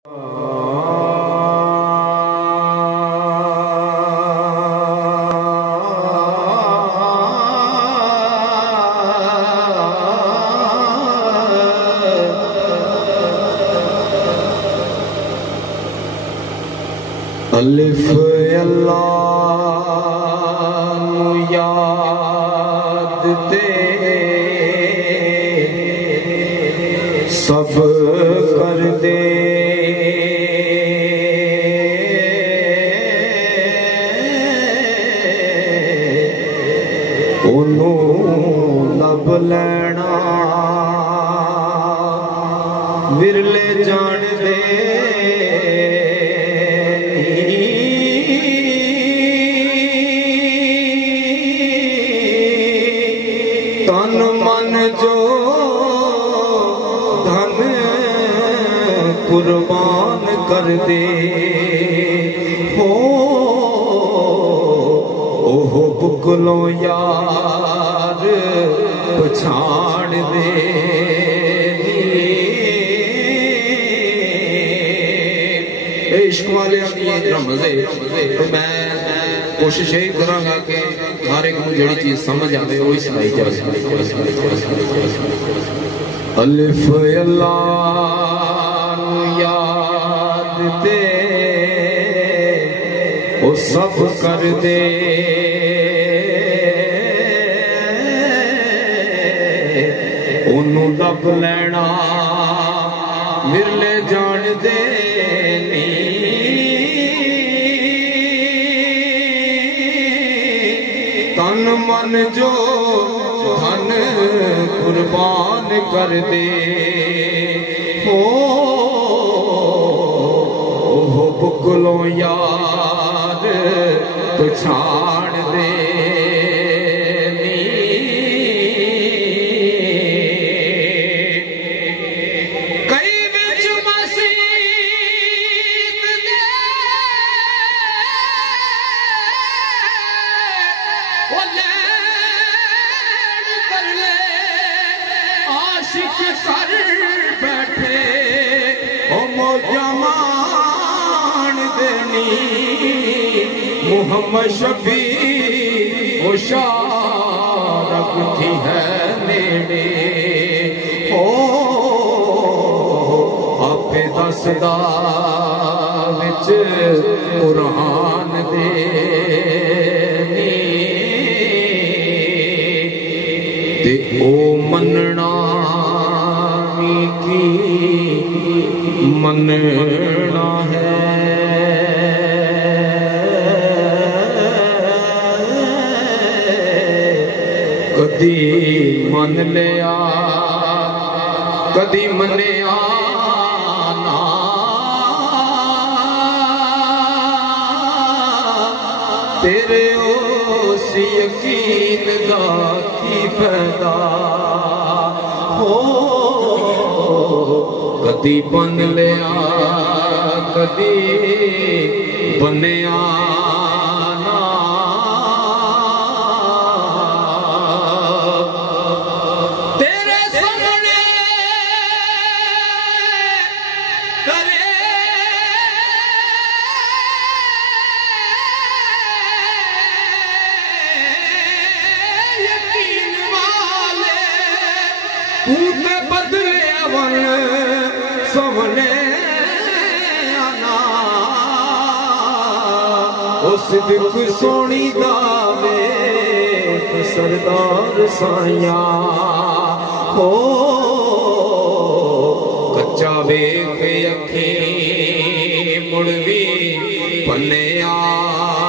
अलिफ अल्लाह नू याद ते सब कर दे ओनू लब लैना विरले जान दे तन मन जो धन कुर्बान कर दे हो ओहो बुकलो यार पछाड़ दे इश्क वाले मजे तो मैं कोशिश यही करांगा कि हर एक को जिहड़ी चीज समझ आवे वही सुनाई जाए। अलिफ अल्लाह नू याद ते ओ सब कर दे ओनू लब लैना विरले जान दे तन मन जो धन कुर्बान कर दे हो बुकलो यार तो छाड़ दे कर बैठे ओ मौजा मान देनी मुहम्मद शफी ओ शारक थी है नेड़े ओ आपे दसदा विच कुरान दे ओ मनना की मनना है कदी मन लिया कदी मनिया ना तेरे उस यकीन दा की फायदा हो कदी बन लिया कदी बनिया ना तेरे सामने करे यकीन वाले पूते बदले वन सामने आना उस दिख सोनी दावे सरदार साइया हो कच्चा वेख अखी मुड़वी पन्ने आ